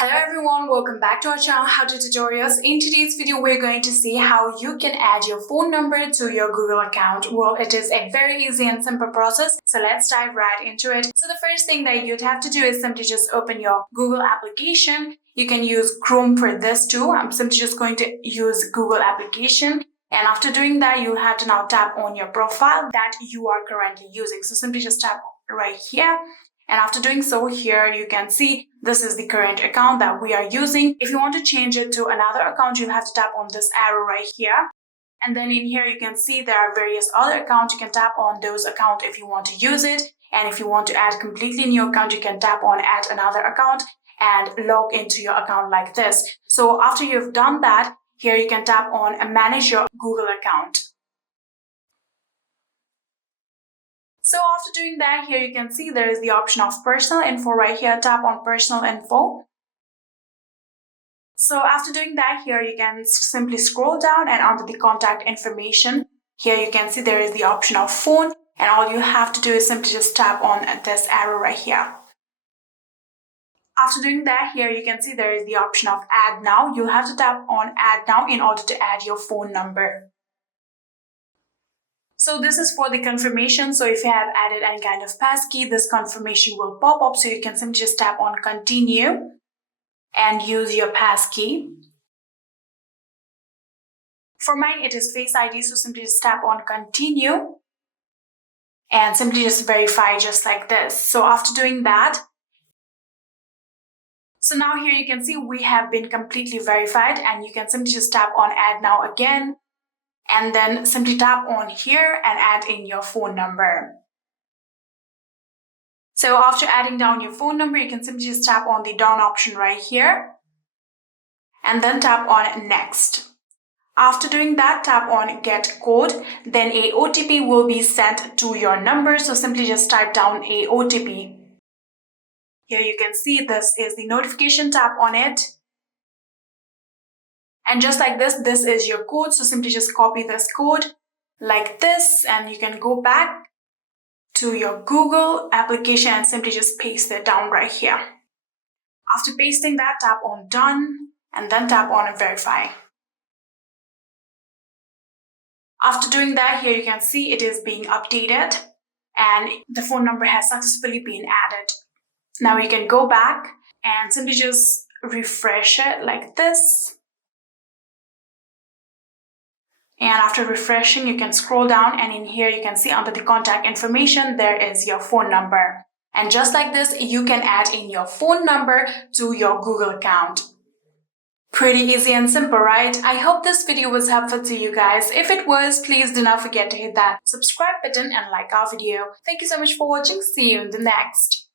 Hello everyone, welcome back to our channel How To Tutorials. In today's video, we're going to see how you can add your phone number to your Google account. Well, it is a very easy and simple process, so let's dive right into it. So the first thing that you'd have to do is simply just open your Google application. You can use Chrome for this too. I'm simply just going to use Google application. And after doing that, you'll have to now tap on your profile that you are currently using. So simply just tap right here. And after doing so, here you can see this is the current account that we are using. If you want to change it to another account, you'll have to tap on this arrow right here. And then in here, you can see there are various other accounts. You can tap on those accounts if you want to use it. And if you want to add completely new account, you can tap on add another account and log into your account like this. So after you've done that, here you can tap on manage your Google account. So after doing that, here you can see there is the option of personal info right here. Tap on personal info. So after doing that, here you can simply scroll down and under the contact information, here you can see there is the option of phone, and all you have to do is simply just tap on this arrow right here. After doing that, here you can see there is the option of add now. You'll have to tap on add now in order to add your phone number. So this is for the confirmation. So if you have added any kind of passkey, this confirmation will pop up. So you can simply just tap on continue and use your passkey. For mine, it is Face ID. So simply just tap on continue and simply just verify just like this. So after doing that, so now here you can see we have been completely verified, and you can simply just tap on add now again. And then simply tap on here and add in your phone number. So after adding down your phone number, you can simply just tap on the done option right here. And then tap on next. After doing that, tap on get code. Then a OTP will be sent to your number. So simply just type down a OTP. Here you can see this is the notification. Tap on it. And just like this is your code. So simply just copy this code like this, and you can go back to your Google application and simply just paste it down right here. After pasting that, tap on done and then tap on verify. After doing that, here you can see it is being updated and the phone number has successfully been added. Now you can go back and simply just refresh it like this. And after refreshing, you can scroll down, and in here you can see under the contact information, there is your phone number. And just like this, you can add in your phone number to your Google account. Pretty easy and simple, right? I hope this video was helpful to you guys. If it was, please do not forget to hit that subscribe button and like our video. Thank you so much for watching. See you in the next.